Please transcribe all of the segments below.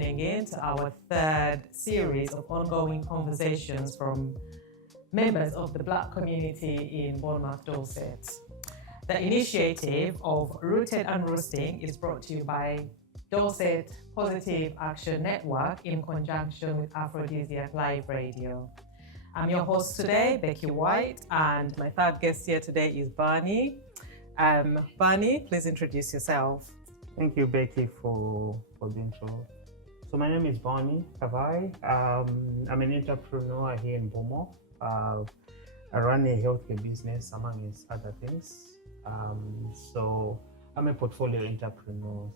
tuning in to our third series of ongoing conversations from members of the Black community in Bournemouth, Dorset. The initiative of Rooted and Roasting is brought to you by Dorset Positive Action Network in conjunction with Aphrodisiac Live Radio. I'm your host today, Beckee White, and my third guest here today is Barney. Barney, please introduce yourself. Thank you, Beckee, for the intro. So my name is Barney Kavai. I'm an entrepreneur here in Bournemouth. I run a healthcare business, among other things. So I'm a portfolio entrepreneur.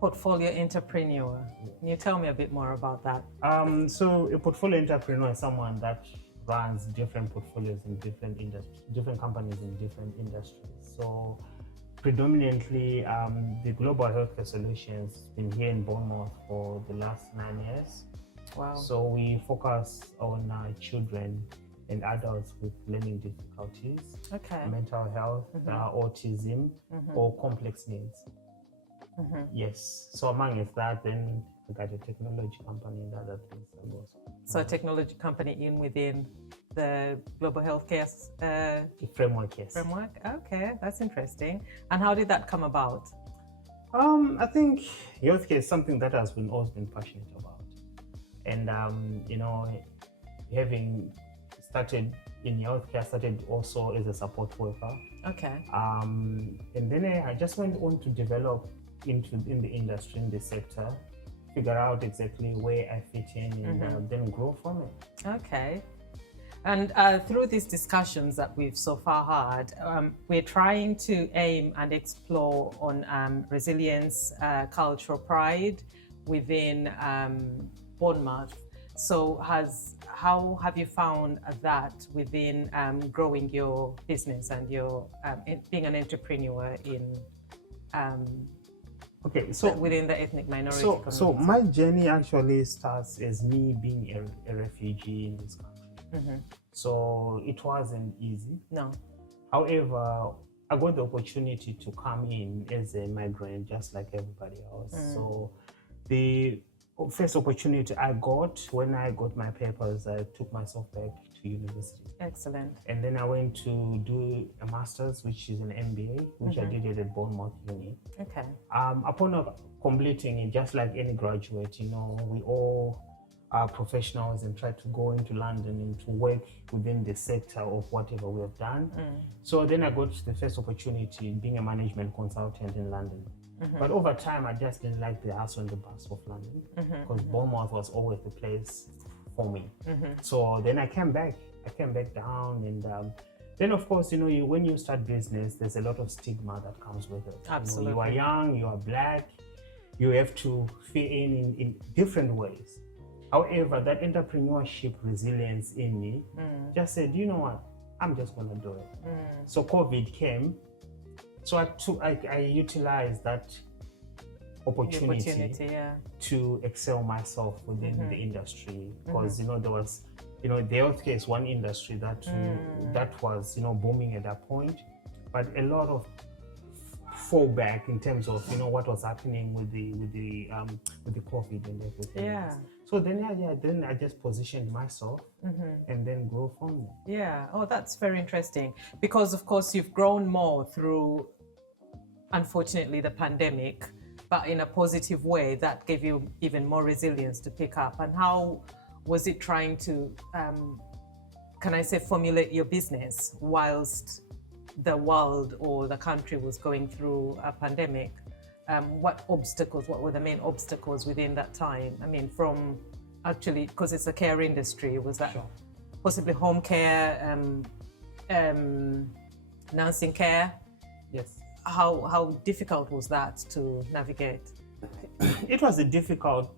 Portfolio entrepreneur. Can you tell me a bit more about that? So a portfolio entrepreneur is someone that runs different portfolios in different companies in different industries. So predominantly, the Global Healthcare Solutions has been here in Bournemouth for the last 9 years. Wow. So we focus on children and adults with learning difficulties, mental health, autism, or complex needs. Yes. So among that, then I got a technology company and other things. So a technology company within the global healthcare framework, yes. Framework. Okay, that's interesting. And how did that come about? I think healthcare is something that has always been passionate about, and having started in healthcare, started also as a support worker. Okay. And then I just went on to develop in the industry, in the sector, figure out exactly where I fit in, and then grow from it. Okay. And through these discussions that we've so far had, we're trying to aim and explore on resilience, cultural pride within Bournemouth. So how have you found that within growing your business and your being an entrepreneur in within the ethnic minority community? So my journey actually starts as me being a refugee in this country. So it wasn't easy. No. However, I got the opportunity to come in as a migrant, just like everybody else. So the first opportunity I got when I got my papers, I took myself back to university. Excellent. And then I went to do a master's, which is an MBA, which I did at Bournemouth Uni. Okay. Upon completing it, just like any graduate, we all are professionals and try to go into London and to work within the sector of whatever we have done. So then I got the first opportunity in being a management consultant in London. But over time, I just didn't like the hustle and the bustle of London because Bournemouth was always the place for me. So then I came back down, and then of course, when you start business, there's a lot of stigma that comes with it. Absolutely. You are young, you are black, you have to fit in different ways. However, that entrepreneurship resilience in me just said, you know what, I'm just gonna do it. So COVID came, so I utilized that opportunity to excel myself within the industry, because there was, the healthcare is one industry that was booming at that point, but a lot of fallback in terms of what was happening with the COVID and everything. Yeah. So then I just positioned myself and then grow from there. Yeah. Oh, that's very interesting, because of course you've grown more through, unfortunately, the pandemic, but in a positive way that gave you even more resilience to pick up. And how was it trying to, formulate your business whilst the world or the country was going through a pandemic? What were the main obstacles within that time? I mean, from actually, because it's a care industry, was that possibly home care, nursing care? Yes. How difficult was that to navigate? It was a difficult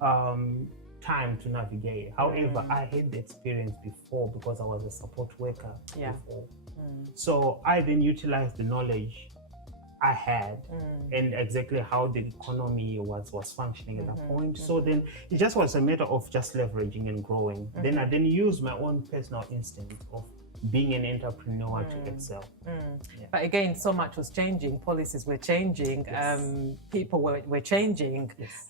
time to navigate. However, I had the experience before because I was a support worker before. So I then utilized the knowledge I had and exactly how the economy was functioning at that point. So then it just was a matter of just leveraging and growing. Then I used my own personal instinct of being an entrepreneur to excel. Yeah. But again, so much was changing. Policies were changing. Yes. People were changing. Yes.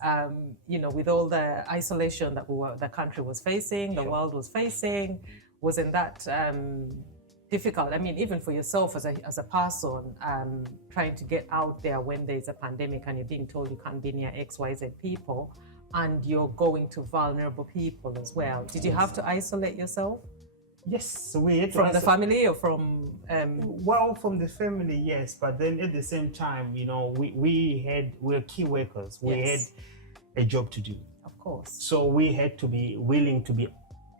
You know, with all the isolation that the country was facing, the world was facing, wasn't that difficult? I mean, even for yourself as a person, trying to get out there when there's a pandemic and you're being told you can't be near XYZ people, and you're going to vulnerable people as well. Did you have to isolate yourself? Yes, we had to from the family or from well, from the family, yes, but then at the same time, you know, we're key workers. We had a job to do, of course, so we had to be willing to be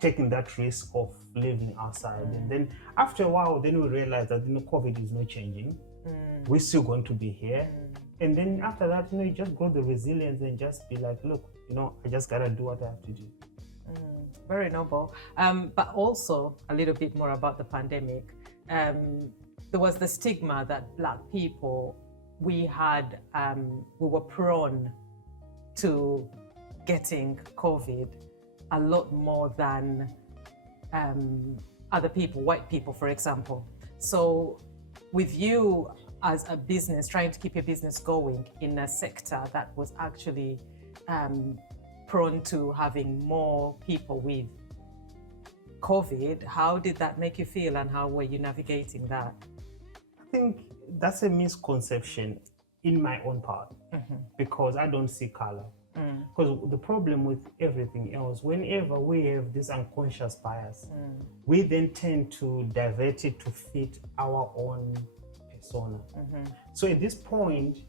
taking that risk of living outside. And then after a while, then we realized that, you know, COVID is not changing. We're still going to be here. And then after that, you know, you just grow the resilience and just be like, look, you know, I just gotta do what I have to do. Very noble. But also a little bit more about the pandemic. There was the stigma that Black people, we were prone to getting COVID a lot more than other people, white people, for example. So with you as a business, trying to keep your business going in a sector that was actually prone to having more people with COVID, how did that make you feel and how were you navigating that? I think that's a misconception in my own part, because I don't see color. Because the problem with everything else, whenever we have this unconscious bias, we then tend to divert it to fit our own persona. So at this point,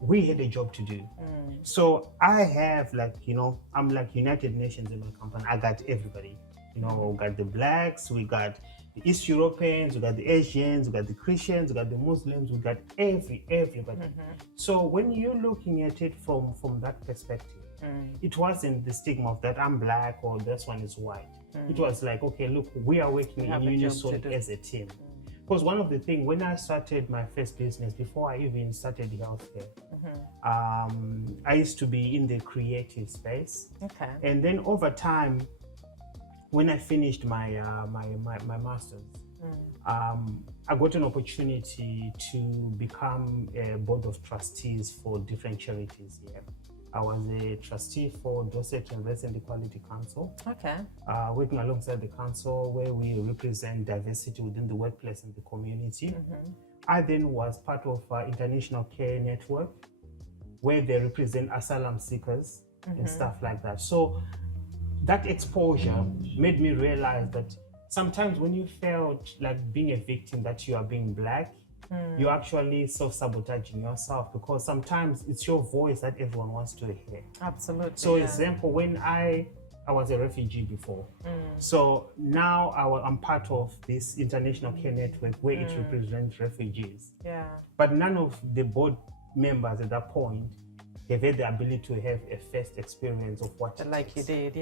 we had a job to do. So I have, like, you know, I'm like United Nations in my company. I got everybody. You know, we got the Blacks, we got the East Europeans, we got the Asians, we got the Christians, we got the Muslims, we got everybody. So when you're looking at it from that perspective, it wasn't the stigma of that I'm Black or this one is white. It was like, okay, look, we are working in unison as a team. Because one of the things, when I started my first business, before I even started healthcare, I used to be in the creative space. And then over time, when I finished my master's, I got an opportunity to become a board of trustees for different charities here. I was a trustee for Dorset and Race and Equality Council. Working alongside the council where we represent diversity within the workplace and the community. I then was part of International Care Network, where they represent asylum seekers and stuff like that. So that exposure made me realize that sometimes when you felt like being a victim, that you are being Black, you're actually self-sabotaging yourself, because sometimes it's your voice that everyone wants to hear. Absolutely. So example, when I was a refugee before, so now I'm part of this International Care Network where it represents refugees. But none of the board members at that point have had the ability to have a first experience of what like you did.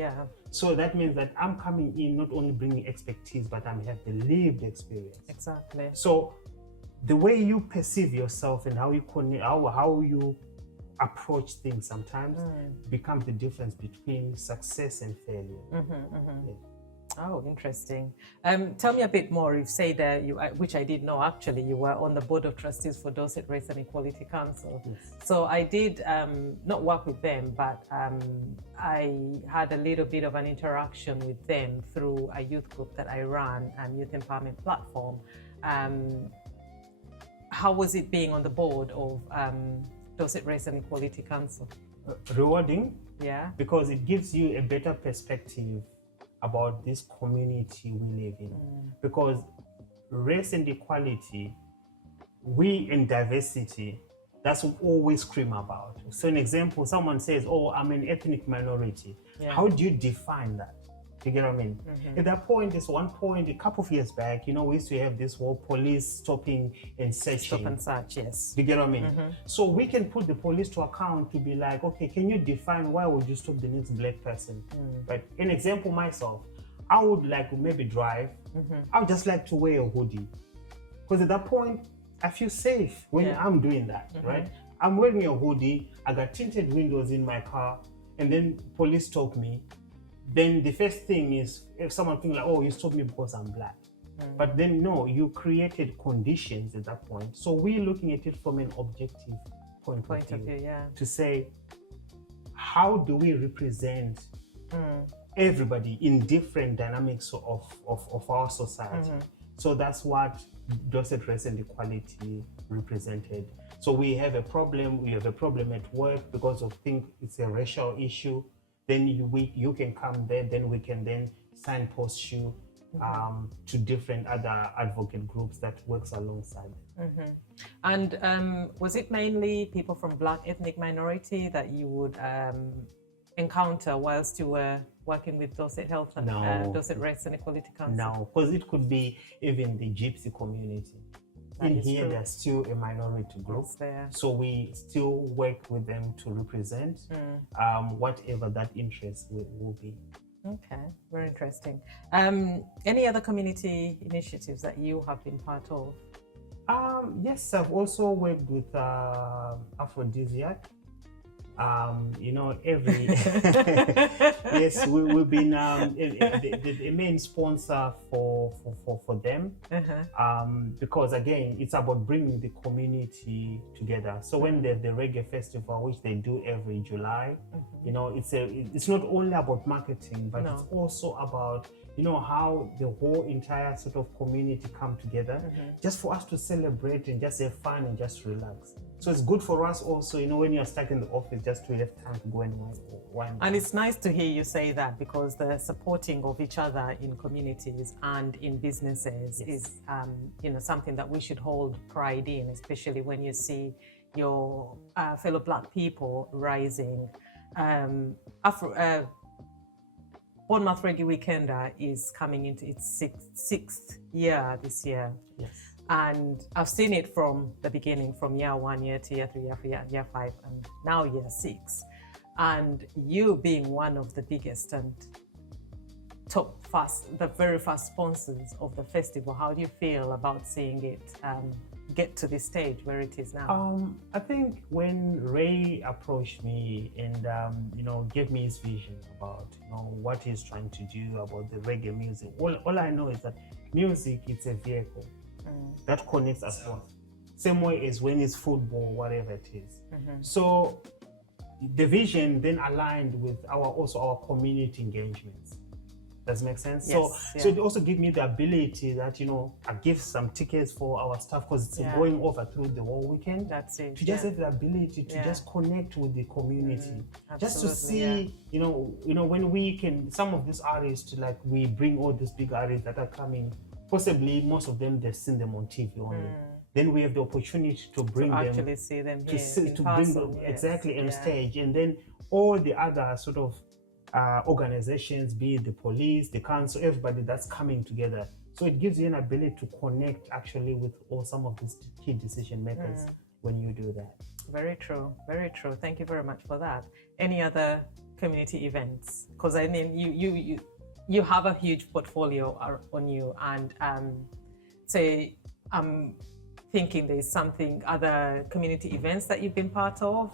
So that means that I'm coming in not only bringing expertise, but I have the lived experience. Exactly. So the way you perceive yourself and how you connect, how you approach things sometimes becomes the difference between success and failure. Oh, interesting. Tell me a bit more. You've said that which I did know actually, you were on the board of trustees for Dorset Race and Equality Council. So I did not work with them, but I had a little bit of an interaction with them through a youth group that I ran, and youth empowerment platform. How was it being on the board of Dorset Race and Equality Council? Rewarding. Because it gives you a better perspective about this community we live in. Because race and equality, we in diversity, that's what we always scream about. So an example, someone says, oh, I'm an ethnic minority. How do you define that? You get what I mean? At that point, there's one point, a couple of years back, you know, we used to have this whole police stopping and searching. Stop and search, yes. You get what I mean? So we can put the police to account to be like, okay, can you define why would you stop the next Black person? But an example myself, I would like to maybe drive. I would just like to wear a hoodie. Because at that point, I feel safe when I'm doing that, right? I'm wearing a hoodie, I got tinted windows in my car, and then police stop me. Then the first thing is, if someone thinks like, oh, you stopped me because I'm Black. But then no, you created conditions at that point. So we're looking at it from an objective point of view, to say, how do we represent everybody in different dynamics of our society? So that's what Dorset Race and Equality represented. So we have a problem at work because of think it's a racial issue. Then you can come there, then we can then signpost you to different other advocate groups that works alongside. And was it mainly people from Black ethnic minority that you would encounter whilst you were working with Dorset Health and Dorset Race and Equality Council? No, because it could be even the Gypsy community. In here, there's still a minority group, so we still work with them to represent whatever that interest will be. Okay, very interesting. Any other community initiatives that you have been part of? Yes, I've also worked with Aphrodisiac. Every yes, we've been the main sponsor for them, because again, it's about bringing the community together. So when there's the reggae festival, which they do every July, it's not only about marketing, but it's also about how the whole entire sort of community come together, just for us to celebrate and just have fun and just relax. So it's good for us also, when you're stuck in the office, just to have time to go and wind. And it's nice to hear you say that, because the supporting of each other in communities and in businesses is, something that we should hold pride in, especially when you see your fellow Black people rising. Bournemouth Reggae Weekender is coming into its sixth year this year. Yes. And I've seen it from the beginning, from year 1, year 2, year 3, year 4, year 5, and now year 6. And you being one of the biggest and the very first sponsors of the festival, how do you feel about seeing it get to this stage where it is now? I think when Ray approached me and gave me his vision about what he's trying to do about the reggae music, all I know is that music, it's a vehicle that connects us both. Same way as when it's football, whatever it is. So the vision then aligned with our community engagements. Does it make sense? Yes, so it also gives me the ability that I give some tickets for our staff, because it's going over through the whole weekend. That's it. To just have the ability to just connect with the community, just to see, when we can, some of these artists, we bring all these big artists that are coming. Possibly most of them, they've seen them on TV only. Then we have the opportunity to bring them, actually see them here, to bring them exactly on stage, and then all the other sort of organizations, be it the police, the council, everybody that's coming together. So it gives you an ability to connect actually with some of these key decision makers when you do that. Very true, very true. Thank you very much for that. Any other community events? Because I mean, you have a huge portfolio on you, and I'm thinking there's other community events that you've been part of.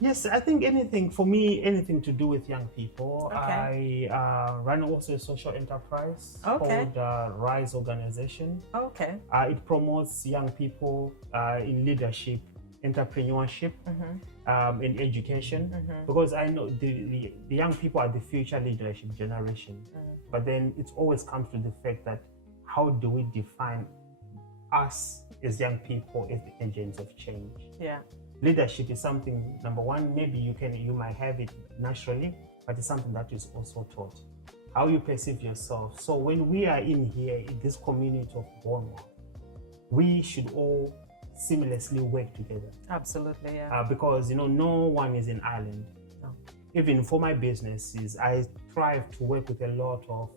Yes, I think anything to do with young people. Okay. I run also a social enterprise called Rise Organization. Okay. It promotes young people in leadership, entrepreneurship, and education, because I know the young people are the future leadership generation. But then it always comes to the fact that how do we define us as young people as the agents of change? Leadership is something, number one, maybe you might have it naturally, but it's something that is also taught. How you perceive yourself. So when we are in here in this community of Bournemouth, we should all seamlessly work together. Absolutely, yeah. Because no one is an island. No. Even for my businesses, I strive to work with a lot of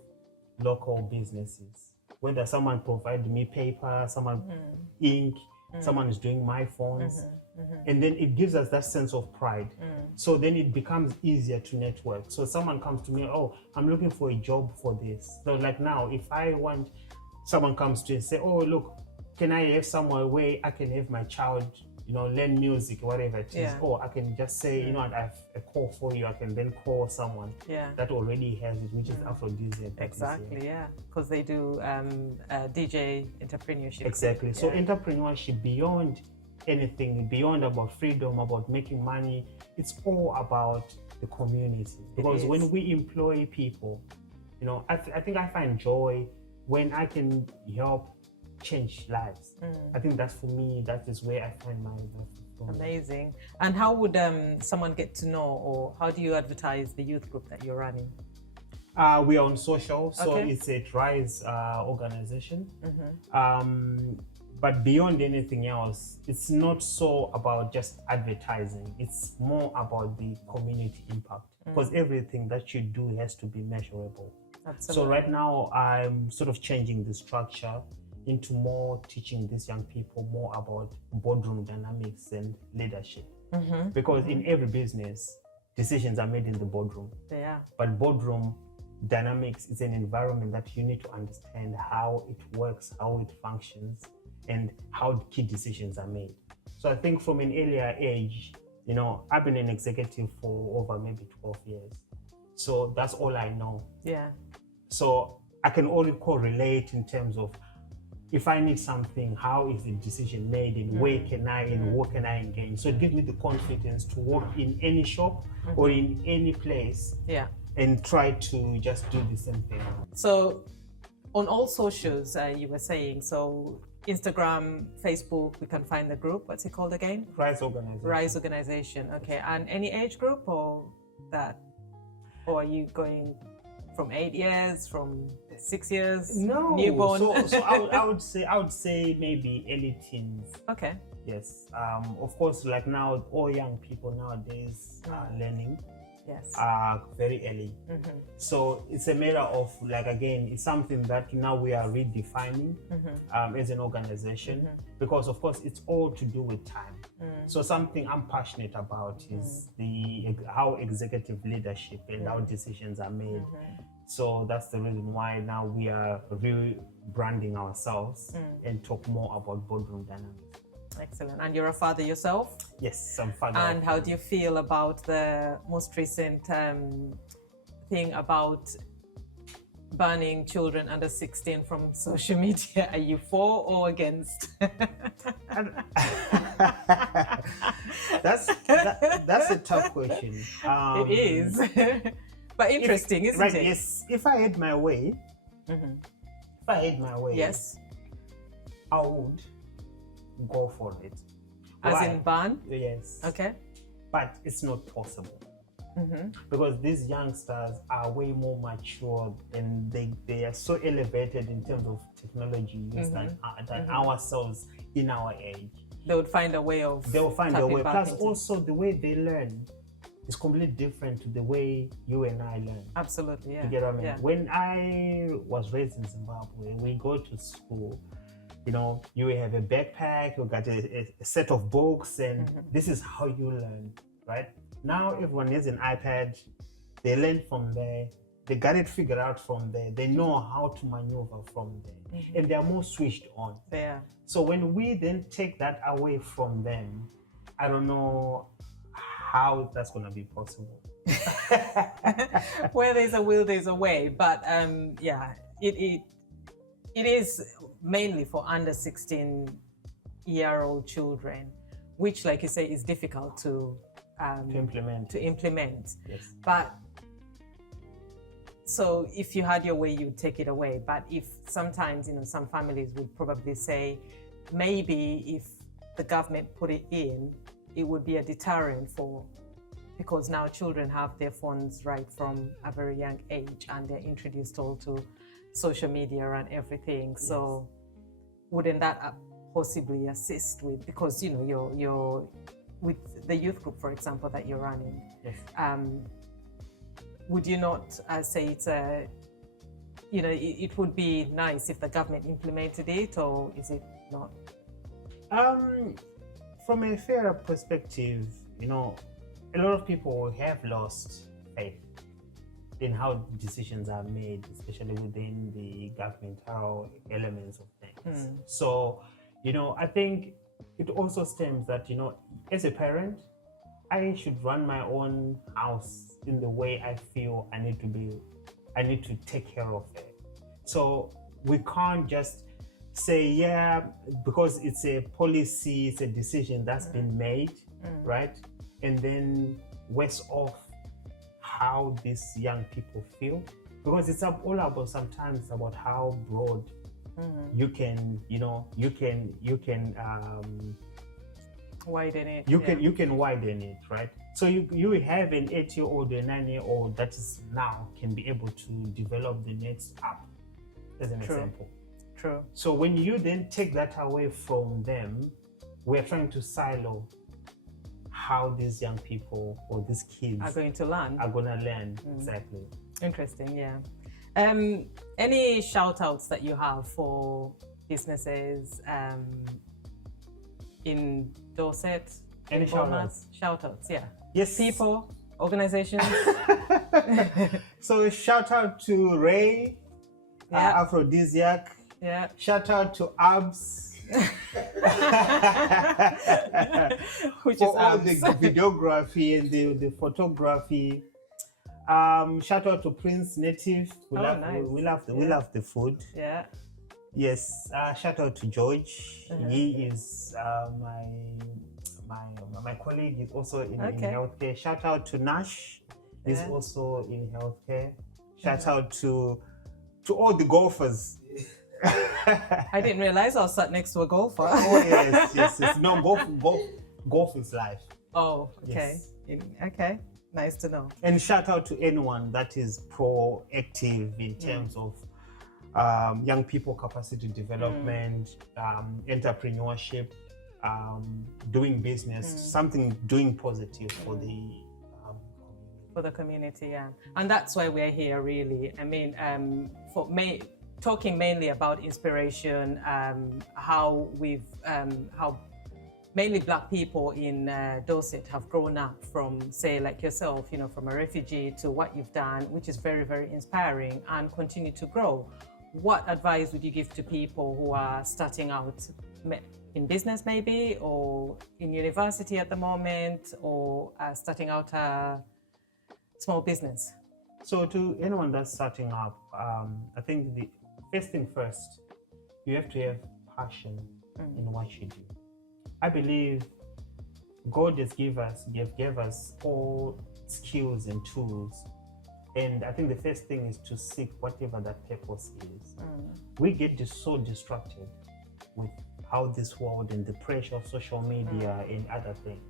local businesses. Whether someone provides me paper, someone ink, someone is doing my phones, and then it gives us that sense of pride. So then it becomes easier to network. So someone comes to me, oh, I'm looking for a job for this. So like now, if someone comes to and say, oh, look, can I have somewhere where I can have my child learn music, whatever it is. Yeah. Or I can just say, you know what, I have a call for you. I can then call someone that already has it, which is aphrodisiac. Exactly, yeah. Because they do DJ entrepreneurship. Exactly. So entrepreneurship, beyond anything, beyond about freedom, about making money, it's all about the community. Because when we employ people, I think I find joy when I can help change lives. I think that's, for me, that is where I find my fulfillment. Amazing. And how would someone get to know, or how do you advertise the youth group that you're running? We are on social, so it's a Rise organization. But beyond anything else, it's not so about just advertising. It's more about the community impact, because everything that you do has to be measurable. Absolutely. So right now, I'm sort of changing the structure into more teaching these young people more about boardroom dynamics and leadership. Because in every business, decisions are made in the boardroom. Yeah. But boardroom dynamics is an environment that you need to understand how it works, how it functions, and how key decisions are made. So I think from an earlier age, I've been an executive for over maybe 12 years. So that's all I know. Yeah. So I can only correlate in terms of, if I need something, how is the decision made, and where can I and what can I engage? So it gives me the confidence to work in any shop or in any place and try to just do the same thing. So on all socials, you were saying, so Instagram, Facebook, we can find the group. What's it called again? Rise Organization. Rise Organization. Okay. And any age group or that? Or are you going from 8 years, from 6 years? No. Newborn? So I would say maybe early teens. Okay. Yes. Of course, like now, all young people nowadays are learning. Yes. Very early. So it's a matter of, like, again, it's something that now we are redefining as an organization, because of course it's all to do with time. So something I'm passionate about is how executive leadership and how decisions are made. So that's the reason why now we are rebranding ourselves and talk more about boardroom dynamics. Excellent. And you're a father yourself? Yes, I'm father. And how do you feel about the most recent thing about banning children under 16 from social media? Are you for or against? That's a tough question. It is. But interesting, isn't it? Yes. If I had my way, yes, I would go for it. As Why? in ban? Yes. Okay. But it's not possible. Because these youngsters are way more mature and they are so elevated in terms of technology use than ourselves in our age. They would find a way of. They will find a way. Plus, into... also the way they learn is completely different to the way you and I learn. Absolutely, yeah. You get what I mean? Yeah. When I was raised in Zimbabwe, we go to school. You have a backpack, you got a set of books, and this is how you learn, right? Now everyone has an iPad, they learn from there, they got it figured out from there, they know how to maneuver from there, and they're more switched on. Yeah. So when we then take that away from them, I don't know how that's going to be possible. Where there's a will, there's a way. But it is mainly for under 16-year-old children, which, like you say, is difficult to implement. Yes. But so if you had your way, you'd take it away. But if sometimes, some families would probably say, maybe if the government put it in, it would be a deterrent because now children have their phones right from a very young age and they're introduced all to social media and everything. Yes. So wouldn't that possibly assist with, because you're with the youth group, for example, that you're running? Yes. Would you not say it's it would be nice if the government implemented it, or is it not? From a fairer perspective, a lot of people have lost faith in how decisions are made, especially within the governmental elements of things. So, I think it also stems that, you know, as a parent, I should run my own house in the way I feel I need to take care of it. So we can't just say, yeah, because it's a policy, it's a decision that's been made, right? And then worse off how these young people feel. Because it's all about sometimes about how broad you can, you know, you can widen it. You can widen it, right? So you have an 8-year-old or a 9-year-old that is now can be able to develop the next app, as an example. True. So when you then take that away from them, we're trying to silo how these young people or these kids are going to learn. Exactly. Interesting, yeah. Any shout outs that you have for businesses in Dorset? Any shout outs, yeah. Yes. People, organizations. So shout out to Ray, Aphrodisiac. Yeah. Shout out to Abs. Which for is all Abs. the videography and the photography. Shout out to Prince Native. We love the food. Yeah. Yes. Shout out to George. He is my colleague is also in healthcare. Shout out to Nash. He's also in healthcare. Shout out to all the golfers. I didn't realize I was sat next to a golfer. Oh yes. No, golf is life. Oh, okay. Yes. Okay. Nice to know. And shout out to anyone that is proactive in terms of young people capacity development, entrepreneurship, doing business, doing positive for the community, yeah. And that's why we're here, really. I mean, talking mainly about inspiration, how mainly Black people in Dorset have grown up from, say, like yourself, you know, from a refugee to what you've done, which is very, very inspiring and continue to grow. What advice would you give to people who are starting out in business maybe, or in university at the moment, or starting out a small business? So to anyone that's starting up, I think the first thing first, you have to have passion in what you do. I believe God has gave us all skills and tools. And I think the first thing is to seek whatever that purpose is. We get so distracted with how this world and the pressure of social media and other things.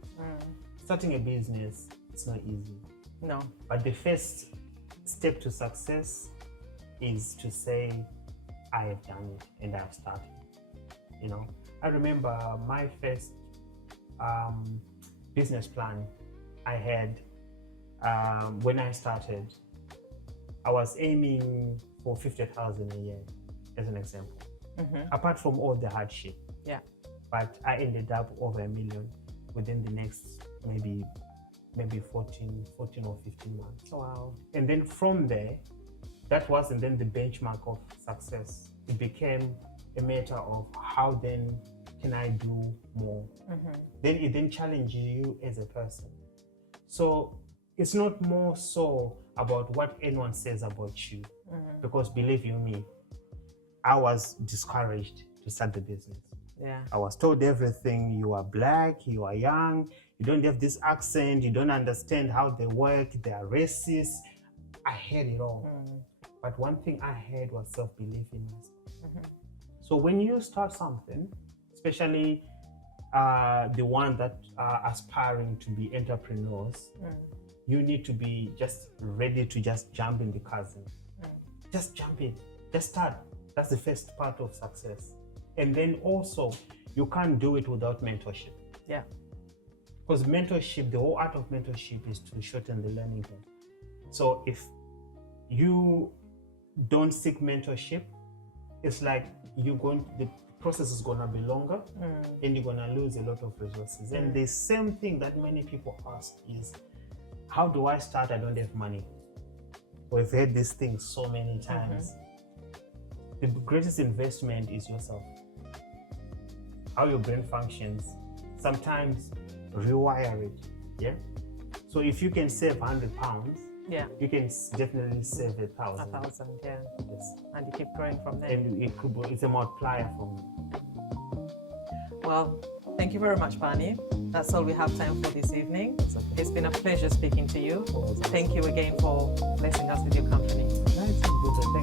Starting a business, it's not easy. No. But the first step to success is to say, I have done it and I've started. You know, I remember my first business plan I had when I started. I was aiming for 50,000 a year, as an example. Apart from all the hardship. Yeah. But I ended up over $1 million within the next maybe 14 or 15 months. Wow. And then from there, that wasn't then the benchmark of success. It became a matter of how then can I do more? Then it then challenges you as a person. So it's not more so about what anyone says about you, because believe you me, I was discouraged to start the business. Yeah. I was told everything. You are Black, you are young, you don't have this accent, you don't understand how they work, they are racist. I heard it all. But one thing I had was self-belief in myself. So when you start something, especially the one that are aspiring to be entrepreneurs, you need to be just ready to just jump in the chasm. Just jump in, just start. That's the first part of success. And then also, you can't do it without mentorship. Yeah. Because mentorship, the whole art of mentorship is to shorten the learning curve. So if you don't seek mentorship, it's like the process is gonna be longer and you're gonna lose a lot of resources. And the same thing that many people ask is, how do I start? I don't have money. We've heard this thing so many times. The greatest investment is yourself. how your brain functions, sometimes rewire it. Yeah. So if you can save £100, Yeah. you can definitely save 1,000. 1,000, yeah. Yes. And you keep growing from there. And it's a multiplier for me. Well, thank you very much, Barney. That's all we have time for this evening. It's okay. It's been a pleasure speaking to you. Always. Thank you again for blessing us with your company. That's good. Thank